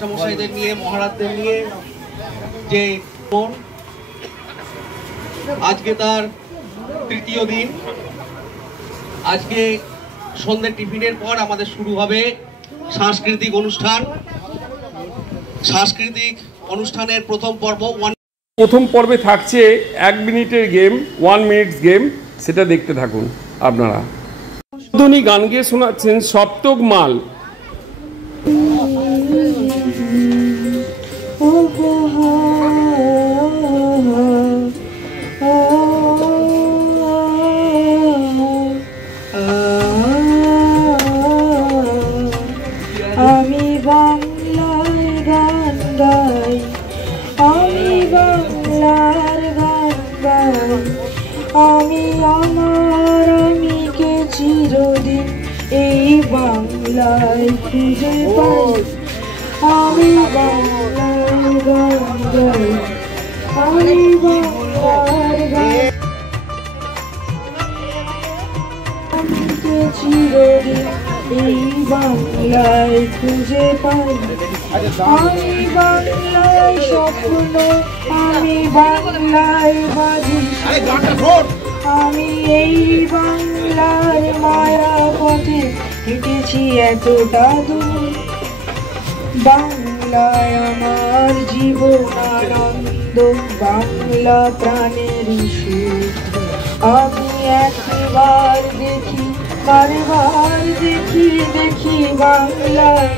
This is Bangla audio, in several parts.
মশাইদের নিয়ে মহারাজদের নিয়ে যে আজকে তার তৃতীয় দিন। আজকে সন্ধ্যে টিফিনের পর আমাদের শুরু হবে সাংস্কৃতিক অনুষ্ঠান। সাংস্কৃতিক অনুষ্ঠানের প্রথম পর্বে থাকছে 1 মিনিটের গেম, 1 মিনিটস গেম, সেটা দেখতে থাকুন আপনারা। ধ্বনি গান গেয়ে শোনাচ্ছেন সপ্তক মাল। আমি বাংলার গান গাই, আমি বাংলার গান গাই, আমি আমার আমিকে চিরদিন এই বাংলায় খুঁজে পাই। আমি বাংলার গান গাই, আমি বাংলার গান আমিকে চিরদিন এই বাংলায় খুঁজে পাই। আমি বাংলায় স্বপ্ন, আমি বাংলায় বাজি, আমি এই বাংলার মায়া পথে হেঁটেছি এতটা দূর। বাংলায় আমার জীবন আনন্দ, বাংলা প্রাণের সুর। আমি একবার দেখি, বারবার দেখি, দেখি বাংলার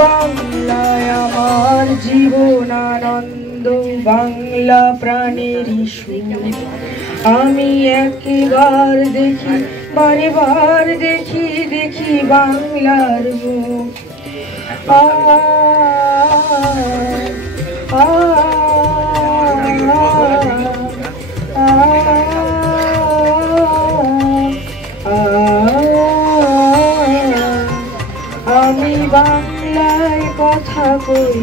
বাংলায় আমার জীবন আনন্দ, বাংলা প্রাণের সুর। আমি একবার দেখি, বারবার দেখি, দেখি বাংলার মুখ। আমি বাংলায় কথা কই,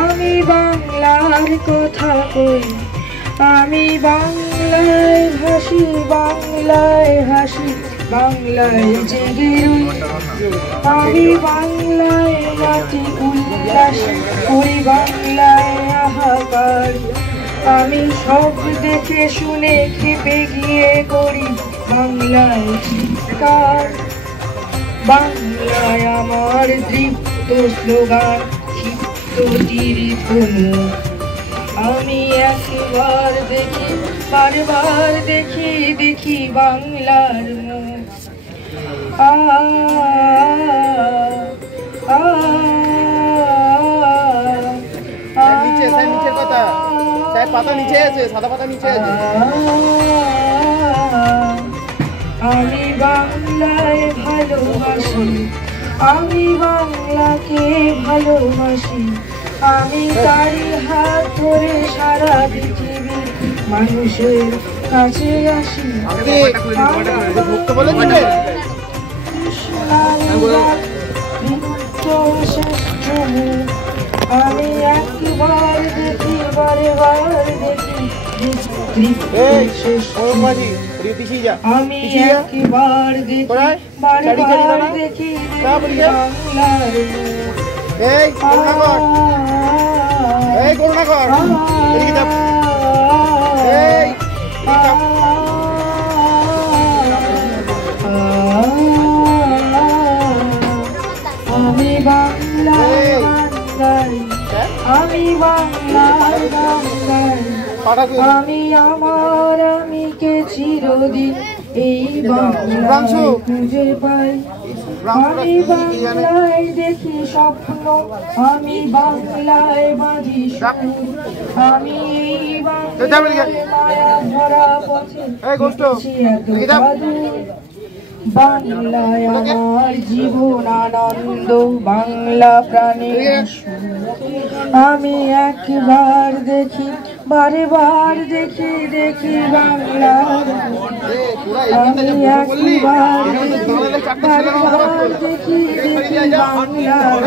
আমি বাংলার কথা কই, আমি বাংলায় ভাসি, বাংলায় হাসি, বাংলায় জেগে রই। আমি বাংলায় মাটি উল্লাস করি, বাংলায় হাহাকার। আমি সব দেখে শুনে খেপে গিয়ে করি বাংলায় চিৎকার। বাংলায় আমার দৃপ্ত স্লোগান, ক্ষিপ্ত তীর ধনুক। আমি একবার দেখি, বারবার দেখি, দেখি বাংলার মুখ। আমি বাংলায় ভালোবাসি, আমি বাংলাকে ভালোবাসি, আমি তারই হাত ধরে সারা পৃথিবীর মানুষের কাছে আসি। আমি একবার দেখি, বারবার দেখি, আমি একবার দেখি, বারবার দেখি বাংলার। আমি বাংলার গান গাই, আমি বাংলার গান গাই, আমি আমার আমিকে চিরদিন এই বাংলায় খুঁজে পাই। আমি বাংলায় দেখি স্বপ্ন, আমি বাংলায় বাজি সুর। আমি এই বাংলায় মায়া ভরা পথে হেঁটেছি এতটা দূর। বাংলায় আমার জীবন আনন্দ, বাংলা প্রাণের সুর। আমি একবার দেখি, বারে বার দেখি দেখি বাংলার আমি একবার বারে বার দেখি দেখি বাংলার।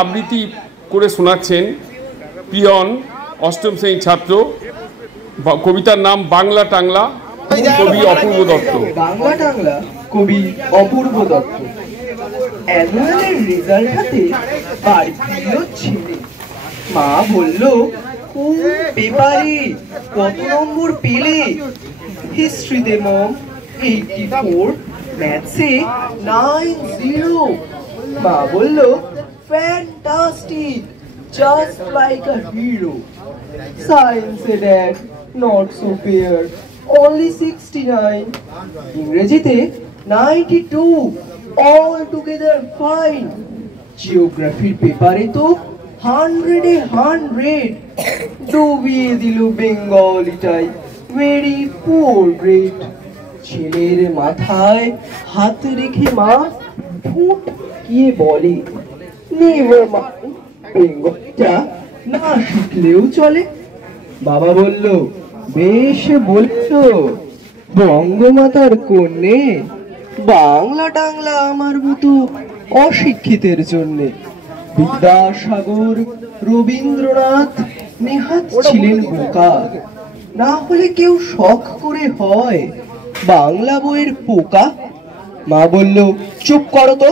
আবৃত্তি করে শোনাচ্ছেন পিয়ন, অষ্টম শ্রেণীর ছাত্র। কবিতার নাম বাংলা টাংলা, কবি অপূর্ব দত্ত। বাংলা টাংলা, কবি অপূর্ব দত্ত। অ্যানুয়ালের রেজাল্ট হাতে বাড়ি ফিরল ছেলে। মা বলল, কোন পেপারে কত নম্বর পেলে? হিস্ট্রিতে মম 84, ম্যাথসে 90। মা বলল, fantastic, just like a hero. সায়েন্সে dad not so fair, only 69। ইংরেজিতে 92, all together fine। জিওগ্রাফির পেপারে তো 100-এ 100, ডুবিয়ে দিল বেঙ্গলিটাই, ভেরি পুয়ার গ্রেড। ছেলের মাথায় হাত রেখে মা ফুট গিয়ে বলে, নেভার মাইন্ড, বেঙ্গলিটা না শিখলেও চলে। বাবা বলল, বেশ বলছো, বঙ্গমাতার কন্যে, বাংলা টাংলা আমার মতো অশিক্ষিতের জন্যে। বিদ্যাসাগর, রবীন্দ্রনাথ নেহাত ছিলেন বোকা, না হলে কেউ শখ করে হয় বাংলা বইয়ের পোকা। মা বলল, চুপ করো তো,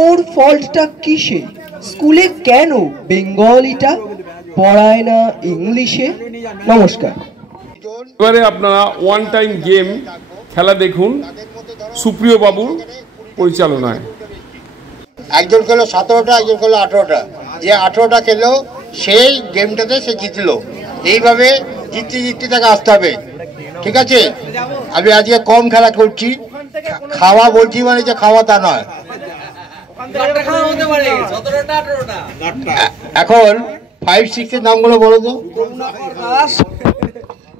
ওর ফল্টটা কিসে? স্কুলে কেন বেঙ্গলিটা পড়ায় না ইংলিশে? নমস্কার। এবারে আপনারা ওয়ান টাইম গেম খেলা দেখুন সুপ্রিয় বাবুর পরিচালনায়। একজন খেলো 17টা, একজন খেলো 18টা। যে 18টা খেলো সেই গেমটাতে সে জিতলো। এইভাবে জিততে জিততে তাকে আসতে হবে, ঠিক আছে? আমি আজকে কম খেলা করছি, খাওয়া বলছি মানে যে খাওয়া তা নয়। এখন 5-6 এর নামগুলো বলো তো।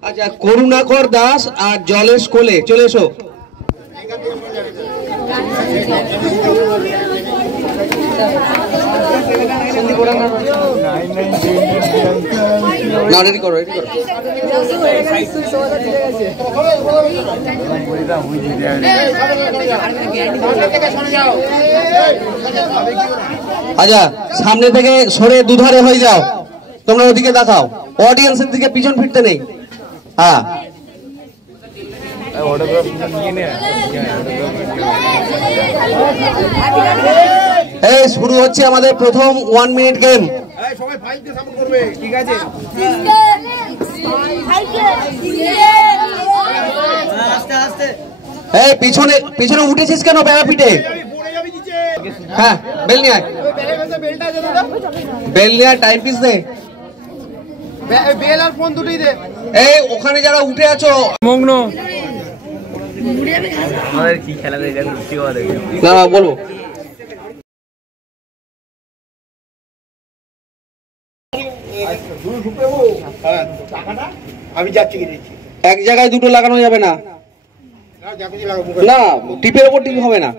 আচ্ছা, করুণাকর দাস আর জলেশ কোলে, চলে এসো। না, রেডি করো, রেডি করো। আচ্ছা, সামনে থেকে সরে দুধারে হয়ে যাও, তোমরা ওদিকে দেখাও, অডিয়েন্সের দিকে পিছন ফিরতে নেই। হ্যাঁ, এই শুরু হচ্ছে আমাদের প্রথম 1 মিনিট গেম। এই পিছনে পিছনে উঠেছিস কেন প্যারাপিটে? হ্যাঁ, বেল নিয়ে আয়, বেল নিয়ে আয়, টাইম পিস দে, বেল আর ফোন দুটোই দে। এই ওখানে যারা উঠে আছো মগ্ন, আমাদের কি খেলা দেখে না বলবো। আমি যাচ্ছি, এক জায়গায় দুটো লাগানো যাবে না, না টিপের ওপর টিপ হবে না।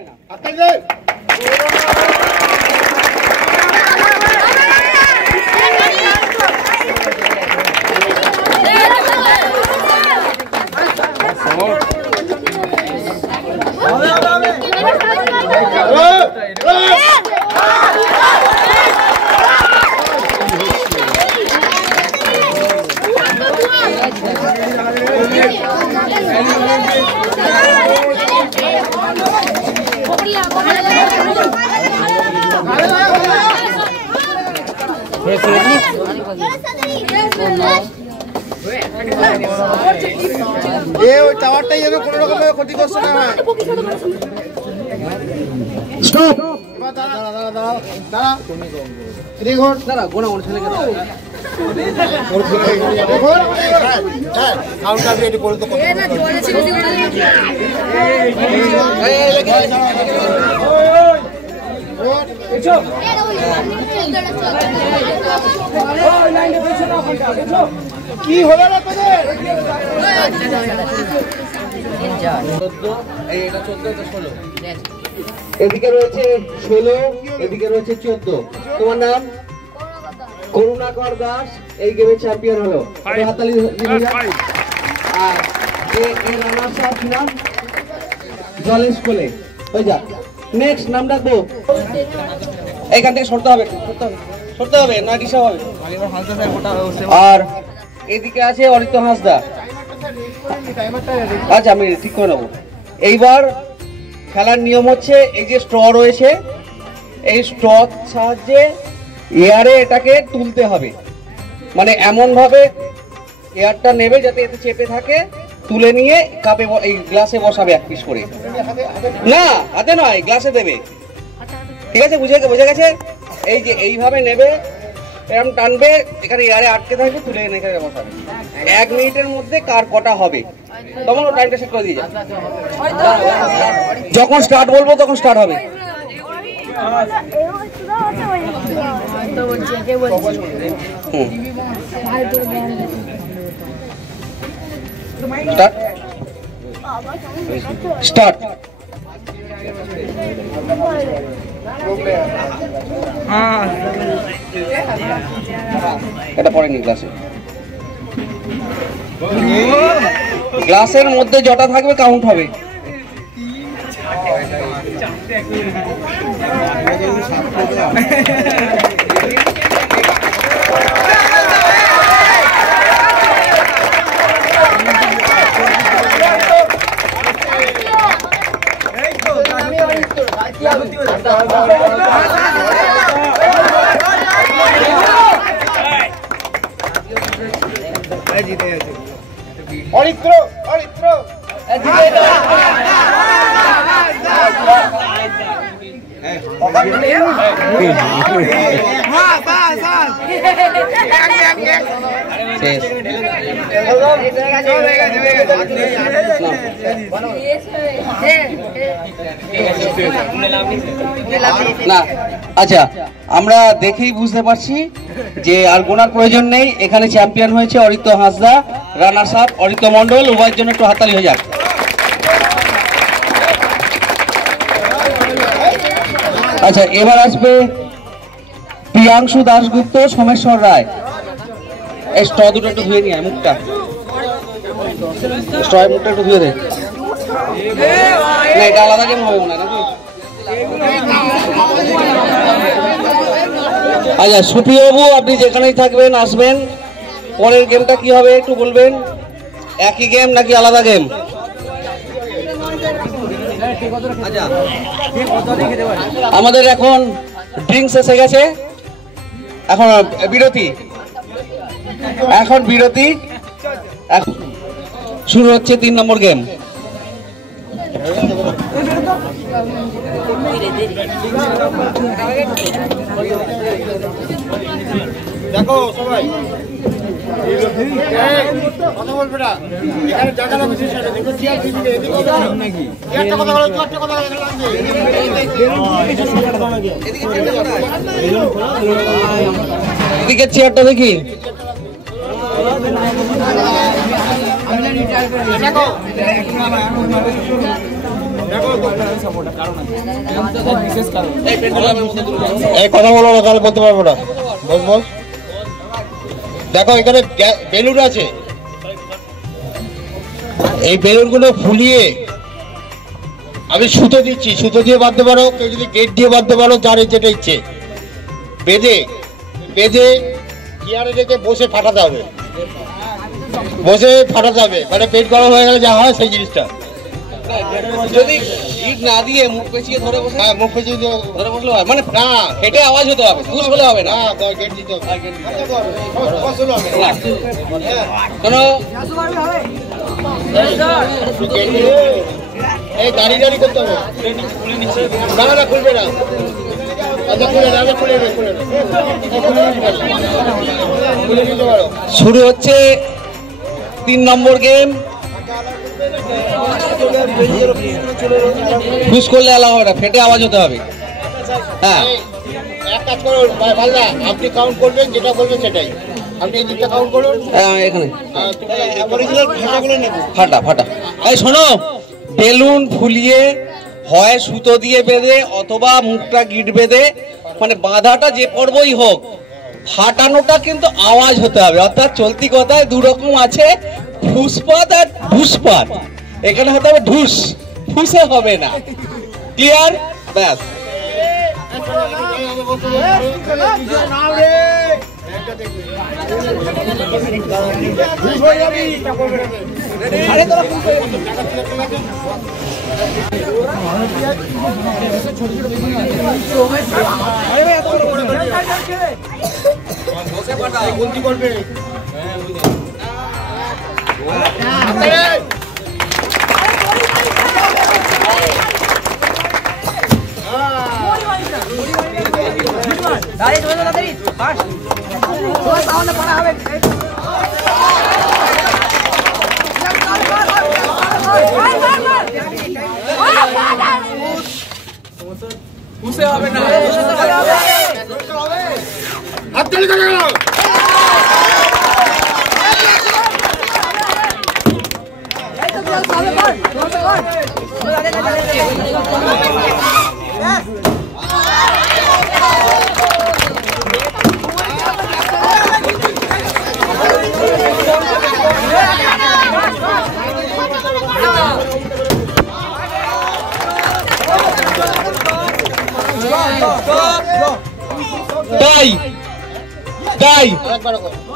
ওই টাওয়ারটাই যেন কোনো রকম ক্ষতিগ্রস্ত না হয়। স্টপ, দাঁড়া গোনা গোনা ছেলে কেন কি হলো না তোদের? এদিকে রয়েছে 16, এদিকে রয়েছে 14। তোমার নাম? করুণাকর দাস এই গেমের চ্যাম্পিয়ন হলো। হাততালি দিয়ে যাক। আর এর রানার্স আপ নাম জলেশ কোলে হয়ে যাক। নেক্সট নাম ডাকবো, এইখান থেকে সরতে হবে, সরতে হবে না ডিস্টার্ব হবে। আর এদিকে আছে অরিত্য হাঁসদা। আচ্ছা আমি ঠিক করে নেবো। এইবার খেলার নিয়ম হচ্ছে এই যে স্ট্র রয়েছে, এই স্ট্র সাহায্যে এয়ারে এটাকে তুলতে হবে, মানে এমন ভাবে এয়ারটা নেবে যাতে এতে চেপে থাকে, তুলে নিয়ে কাপে এই গ্লাসে বসাবে এক পিস করে। না হাতে নয়, গ্লাসে দেবে। ঠিক আছে, বুঝে গেছে? এই যে এইভাবে নেবে, এরকম টানবে, এখানে এয়ারে আটকে থাকবে, তুলে এনে এখানে বসাবে। 1 মিনিটের মধ্যে কার কটা হবে তখন ও টাইমটা সেট করে দিয়ে যাবে। যখন স্টার্ট বলবো তখন স্টার্ট হবে। স্টার্ট। এটা পড়েনি গ্লাসে, গ্লাসের মধ্যে যটা থাকবে কাউন্ট হবে। অরিত্র অরিত্র না আচ্ছা, আমরা দেখেই বুঝতে পারছি যে আর গোনার প্রয়োজন নেই। এখানে চ্যাম্পিয়ন হয়েছে অরিত্য হাঁসদা, রানার্স আপ অরিত্য মন্ডল। উভয়ের জন্য একটু হাততালি হয়ে যাক। আচ্ছা, এবার আসবে প্রিয়াংশু দাশগুপ্ত, সোমেশ্বর রায়। এই স্ট্র দুটো একটু ধুয়ে নিয়ে মুখটা, স্ট্রয়ের মুখটা একটু ধুয়ে দে। না এটা আলাদা গেম হবে মনে হয় নাকি? আচ্ছা সুপ্রিয় বাবু, আপনি যেখানেই থাকবেন আসবেন। পরের গেমটা কি হবে একটু বলবেন? একই গেম নাকি আলাদা গেম? আমাদের এখন ড্রিঙ্কস এসে গেছে, এখন বিরতি। এখন শুরু হচ্ছে 3 নম্বর গেম। দেখো সবাই কথা বলবে না, এখানে জায়গা লাগবে সেটা দেখো। চেয়ার দিবে এদিকে নাকি একটা কথা বলো, একটা কথা লাগবে এদিকে চেয়ারটা দেখি। দেখো এই কথা বলো না, তাহলে বলতে পারবো না। বল। দেখো এখানে বেলুন আছে, এই বেলুনগুলো ফুলিয়ে আমি সুতো দিচ্ছি, সুতো দিয়ে বাঁধতে পারো, কেউ যদি গেট দিয়ে বাঁধতে পারো, যার যেটা ইচ্ছে। বেঁধে চেয়ারে রেখে বসে ফাটাতে হবে, মানে পেট গরম হয়ে গেলে যা হয় সেই জিনিসটা। যদি ইট না দিয়ে মুখ পেঁচিয়ে ধরে বসে, হ্যাঁ মুখ পেঁচিয়ে ধরে বসলে হয়, মানে না হেঁটে আওয়াজ হতে হবে, পুশ হলে হবে না। গেট দিতে হবে। কোনো এই দাঁড়িয়ে করতে হবে, না খুলবে না। শুরু হচ্ছে 3 নম্বর গেম। পুশ করলে এলাও হবে না, ফেটে আওয়াজ হতে হবে। হ্যাঁ এক কাজ করুন ভাল্লা, আপনি কাউন্ট করবেন, যেটা বলবেন সেটাই। আপনি এই দিকটা কাউন্ট করুন, এখানে ফাটা। এই শোনো, বেলুন ফুলিয়ে হয় সুতো দিয়ে বেঁধে অথবা মুখটা গিট বেঁধে, মানে বাঁধাটা যে পর্বই হোক, ফাটানোটা কিন্তু আওয়াজ হতে হবে, অর্থাৎ চলতি কথায় দু রকম আছে, ফুসপাত আর ঢুসপাত। এখানে হতে হবে ঢুস, ফুসে হবে না। ক্লিয়ার? ব্যাস।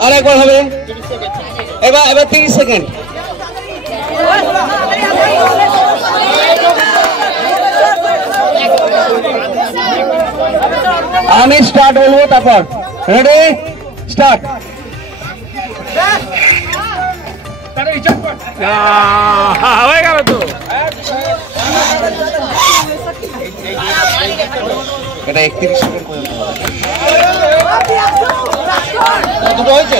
আরেকবার হবে, এবার 30 সেকেন্ড। আমি স্টার্ট বলবো, তারপর রেডি স্টার্ট। হয়ে গেল তো। এটা 31 সেকেন্ড দুটো হয়েছে।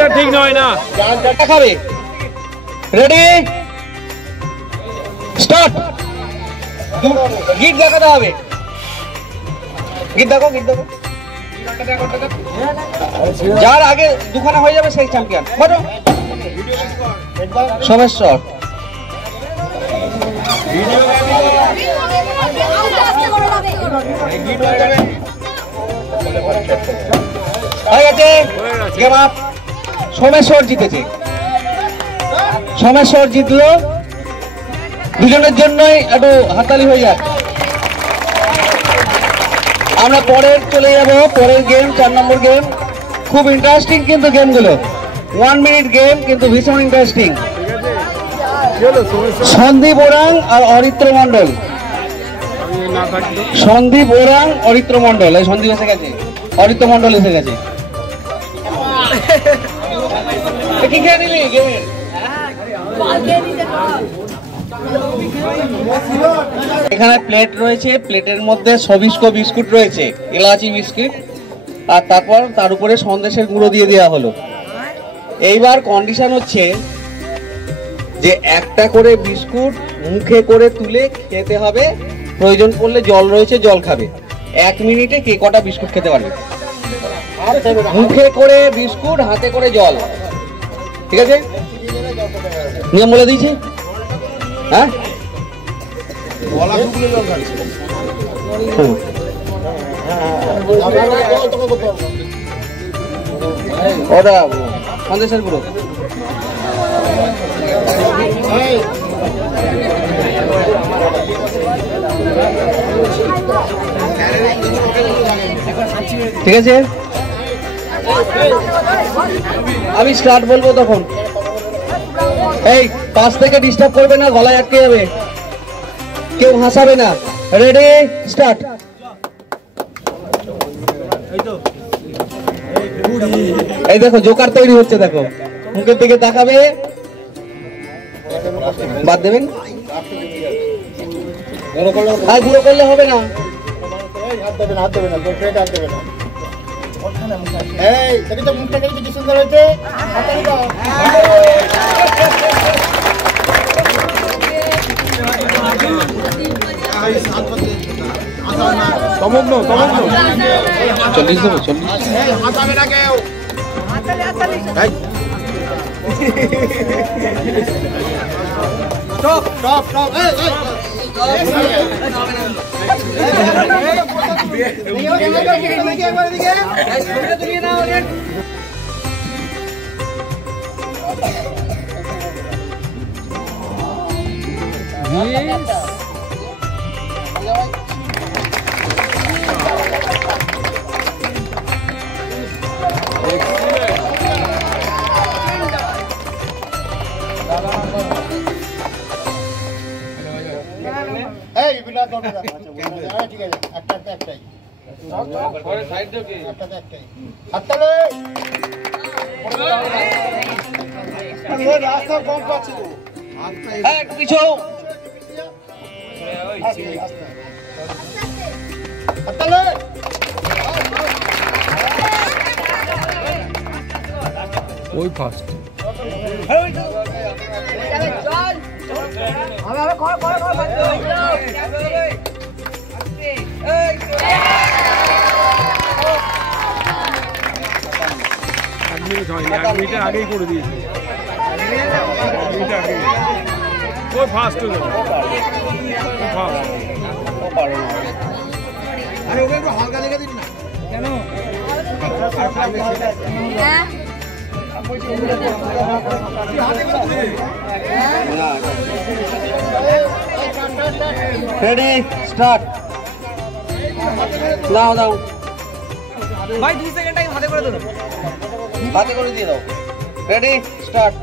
না ঠিক নয় না। দেখাবে, রেডি স্টার্ট। গিট দেখাতে হবে, গিট দেখো, গিট দেখো। যার আগে দুখানা হয়ে যাবে সেই চ্যাম্পিয়ন। বলো সোমেশ্বর। হয়ে গেছে গেম আপ। সোমেশ্বর জিতেছে, সোমেশ্বর জিতলো। দুজনের জন্যই একটু হাততালি হয়ে যাক। আমরা পরের চলে যাব, পরের গেম 4 নম্বর গেম। খুব ইন্টারেস্টিং কিন্তু গেমগুলো, 1 মিনিট গেম কিন্তু ভীষণ ইন্টারেস্টিং। সন্দীপ ওরাং আর অরিত্র মন্ডল, সন্দীপ ওরাং অরিত্র মন্ডল। এই সন্দীপ এসে গেছে, অরিত্র মন্ডল এসে গেছে। কি খেয়ে নিলি গেমের? এখানে প্লেট রয়েছে, প্লেটের মধ্যে সবিস্কো বিস্কুট রয়েছে, এলাচি বিস্কুট, আর তারপর তার উপরে সন্দেশের গুঁড়ো দিয়ে দেওয়া হলো। এইবার কন্ডিশন হচ্ছে যে একটা করে বিস্কুট মুখে করে তুলে খেতে হবে, প্রয়োজন পড়লে জল রয়েছে জল খাবে। 1 মিনিটে কে কটা বিস্কুট খেতে পারবে? মুখে করে বিস্কুট, হাতে করে জল। ঠিক আছে, নিয়ম বলে দিয়েছি। হ্যাঁ, ওটা সন্দেশের গুঁড়ো। ঠিক আছে, আমি স্টার্ট বলবো তখন। এই পাশ থেকে ডিস্টার্ব করবে না, গলায় আটকে যাবে, কেউ হাসাবে না। Ready start. এই দেখো জোকার তৈরি হচ্ছে, দেখো মুখের দিকে তাকাবে। বাদ দেবেন। আর গুঁড়ো করলে হবে না। হাত দেবে না, তোর ফ্রেন্ড হাত দেবে না। এই দেখি তো মুখটা কি সুন্দর হয়েছে। তমগ্ন 40 দেবো 40। হাত হবে না কেউ। Stop stop stop. এই বিনা দরকার আছে। ঠিক আছে, একটাই পরে সাইড দাও কি? একটাই হাততালি। ওই রাস্তা কম পাচ্ছি তো। এক পিছু। হাততালি। ওই ফার্স্ট এক মিনিটের আগেই করে দিয়েছে। ওই ফার্স্ট হয়ে যাবে। আরে ওকে একটু হালকা লেগে দিন না। কেন? Ready start. দাও দাও ভাই 2 সেকেন্ড টাইম হাতে করে দেবো। হাতে করে দিয়ে দাও। Ready start.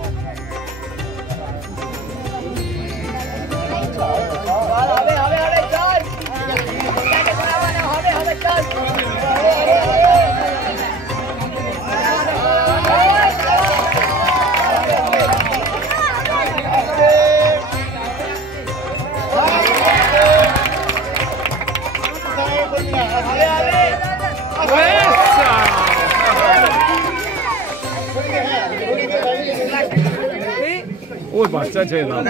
ওর বাচ্চা ছেড়ে দাও,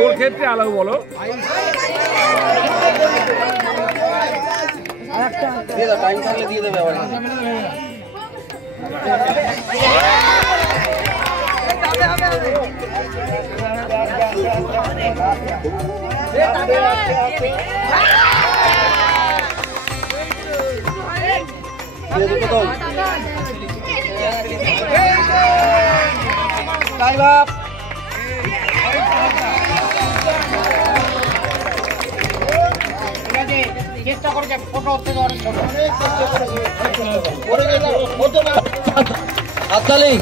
ওর ক্ষেত্রে আলাদা বলো। দিয়ে দাও, টাইম থাকলে দিয়ে দেবে আবার। Time up. চেষ্টা করেছে ফটো থেকে অনেক ছোট। হাততালি।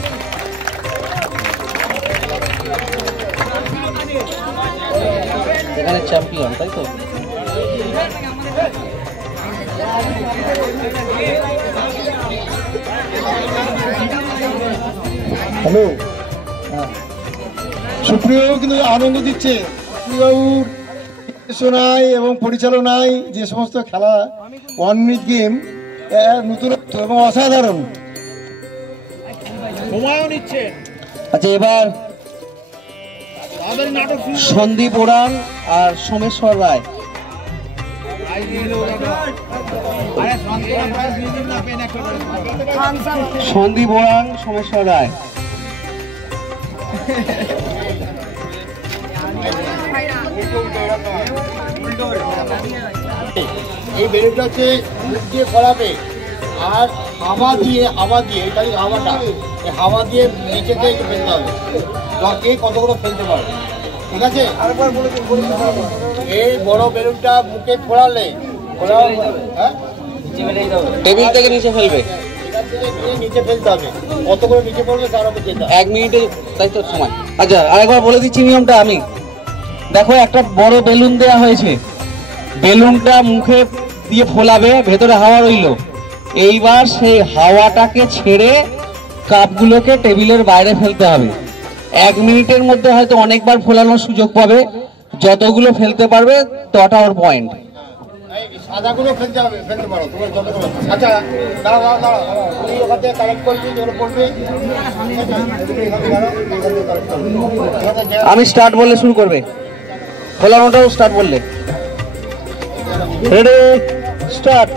এখানে চ্যাম্পিয়ন, তাই তো? হ্যালো, সুপ্রিয় কিন্তু আনন্দ দিচ্ছে সুপ্রিয়বাবুর নির্দেশনায় এবং পরিচালনায় যে সমস্ত খেলা 1 মিনিট গেম নতুনত্ব এবং অসাধারণ সময়ও নিচ্ছে। আচ্ছা, এবার সন্দীপ ওরান আর সোমেশ্বর রায়। সন্দীপ ওরান, সোমেশ্বর রায়। এই বেলুনটা হচ্ছে মুখ দিয়ে ফলাবে আর হাওয়া দিয়ে এটাই হাওয়াটা, এই হাওয়া দিয়ে নিচে থেকে ফেলতে হবে। কে কতগুলো ফেলতে পারবে, ঠিক আছে? এই বড় বেলুনটা মুখে ফোড়ালে হ্যাঁ টেবিল থেকে নিচে ফেলবে, এখান থেকে নিচে ফেলতে হবে। কতগুলো নিচে পড়বে তার উপর যেতে হবে। 1 মিনিটের তাই তো সময়। আচ্ছা, আরেকবার বলে দিচ্ছি নিয়মটা আমি। দেখো, একটা বড় বেলুন দেয়া হয়েছে, বেলুনটা মুখে দিয়ে ফোলাবে, ভেতরে হাওয়া রইল। এইবার সেই হাওয়াটাকে ছেড়ে কাপগুলোকে টেবিলের বাইরে ফেলতে হবে। 1 মিনিটের মধ্যে হয়তো অনেকবার ফোলানোর সুযোগ পাবে, যতগুলো ফেলতে পারবে তটা ওর পয়েন্ট। সাদাগুলো ফেলতে হবে, ফেলতে পারো তোমার যতগুলো। আচ্ছা দাঁড়াও তুমি ওখান থেকে কালেক্ট করবি, যেগুলো পড়বে আমি স্টার্ট বললে শুরু করবে, ফোলানোটাও স্টার্ট বললে। Ready start.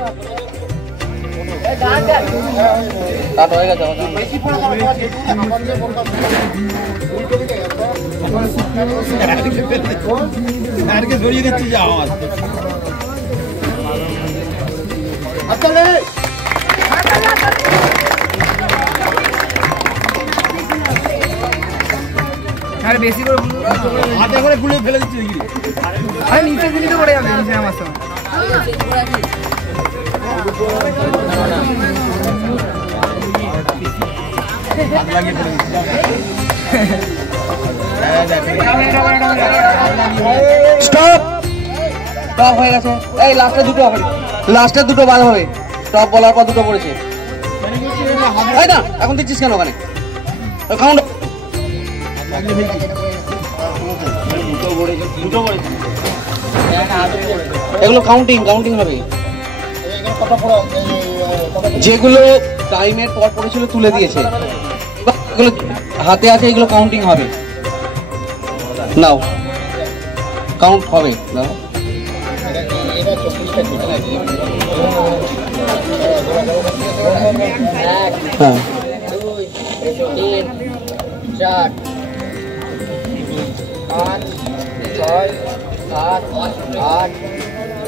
স্টার্ট হয়ে গেছে আমাদের। বেশি পড়া যাবে না, যেটুকু আমাদের বলতাম আরকে জড়িয়ে দিচ্ছি যে আওয়াজ আসলে আরে বেশি করে হাতে করে গুলে ফেলে দিচ্ছি দেখি আরে নিচে দিলি তো পড়ে যাবে নিচে আমার সঙ্গে লাগিয়ে ফেলে দিচ্ছি স্টপ। স্টপ হয়ে গেছে। এই লাস্টে দুটো হবে, লাস্টে দুটো বাদ হবে। স্টপ বলার পর দুটো পড়েছে, তাই না? এখন দিচ্ছিস কেন ওখানে? কাউন্ট। এগুলো কাউন্টিং হবে। যেগুলো টাইমের পর পড়েছিল তুলে দিয়েছে, এগুলো হাতে আছে, এগুলো কাউন্টিং হবে। নাও কাউন্ট হবে। নাও হ্যাঁ 2, 3, 4, 5, 6, 7, 8,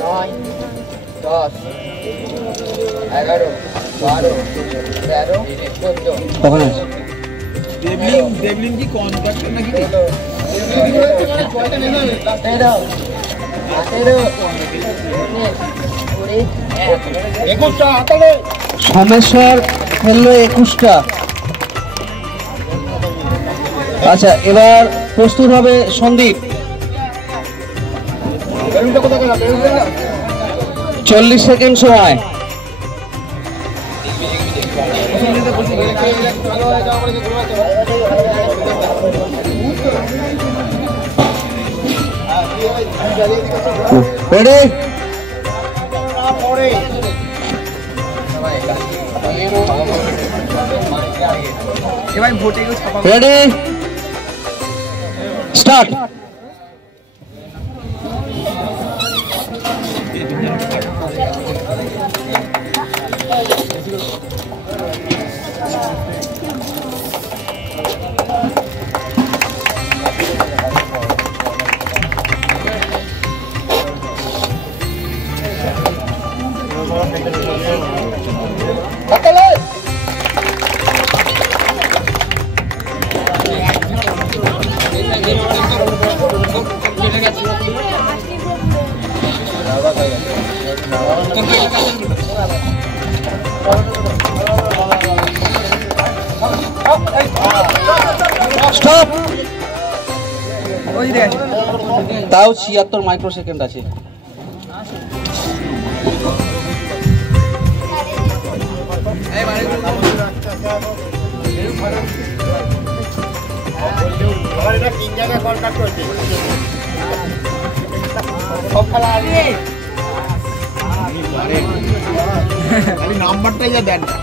9, 10, 11, 12, 13, 14, কখন আছে? দেবলিন কি কনভার্টার নাকি 15, 18, 21টা হাতালে সোমেশ্বর ফেললো 21টা। আচ্ছা এবার প্রস্তুত হবে সন্দীপ। 40 সেকেন্ড সময়। রেডি এবার ভোটে কেউ ছাপা রেডি স্টার্ট। স্টপ। ওই দেখ তাও 76 মাইক্রো সেকেন্ড আছে। এটা 3 জায়গায় কন্ট্যাক্ট করছে সব খেলা আছে। খালি নাম্বারটাই যা দেন না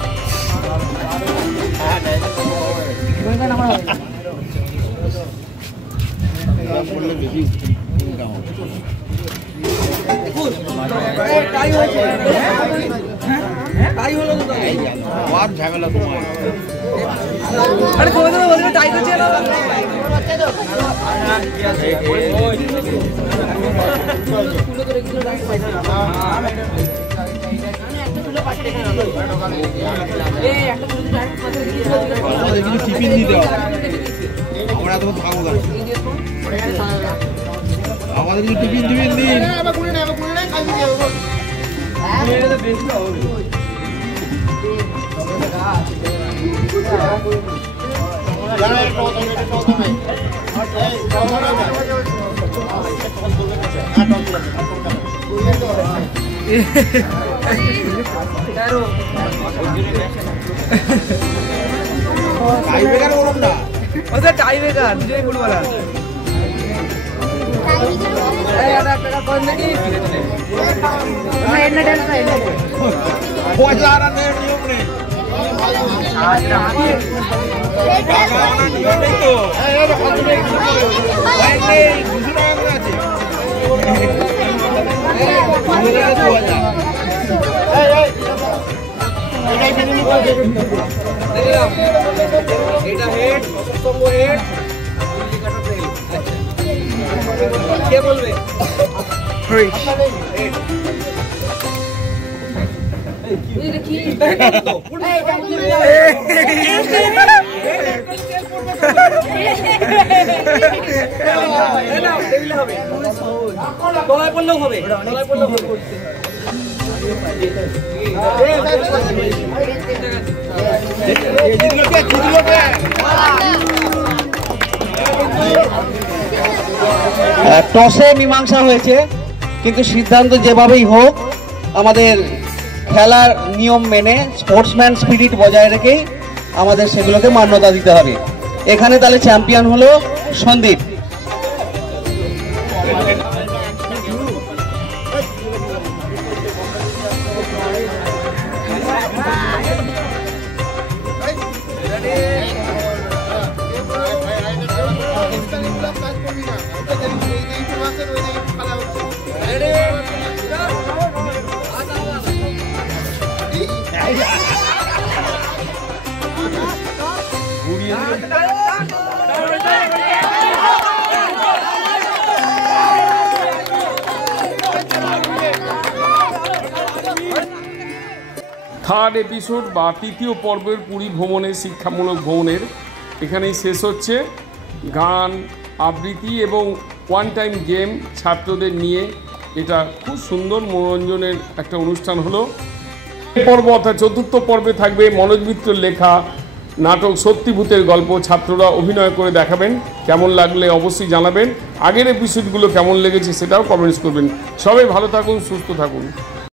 আর ঝামেলা তোমার আরে কবে তো বলবে টাই করছে না আমাদের কিছু টিফিন দিতে হবে আমরা এত থাকবো না আমাদের কিছু টিফিন দিন টাই ব্রেকার বলুন না ওদের টাই ব্রেকার দুজনেই ফুটবলার পয়সা আর নিয়ম নেই নিয়ম নেই তো 200 টাকা করে আছে এটা হেড সঙ্গ হেড কে বলবে পড়লেও হবে টসে মীমাংসা হয়েছে, কিন্তু সিদ্ধান্ত যেভাবেই হোক আমাদের খেলার নিয়ম মেনে স্পোর্টসম্যান স্পিরিট বজায় রেখেই আমাদের সেগুলোকে মান্যতা দিতে হবে। এখানে তাহলে চ্যাম্পিয়ন হলো সন্দীপ। থার্ড এপিসোড বা তৃতীয় পর্বের পুরী ভ্রমণের শিক্ষামূলক ভ্রমণের এখানেই শেষ হচ্ছে। গান, আবৃত্তি এবং ওয়ান টাইম গেম ছাত্রদের নিয়ে এটা খুব সুন্দর মনোরঞ্জনের একটা অনুষ্ঠান হলো। পর্ব অর্থাৎ চতুর্থ পর্বে থাকবে মনোজ মিত্রের লেখা নাটক সত্যিভূতের গল্প। ছাত্ররা অভিনয় করে দেখাবেন, কেমন লাগলে অবশ্যই জানাবেন। আগের এপিসোডগুলো কেমন লেগেছে সেটাও কমেন্টস করবেন। সবাই ভালো থাকুন, সুস্থ থাকুন।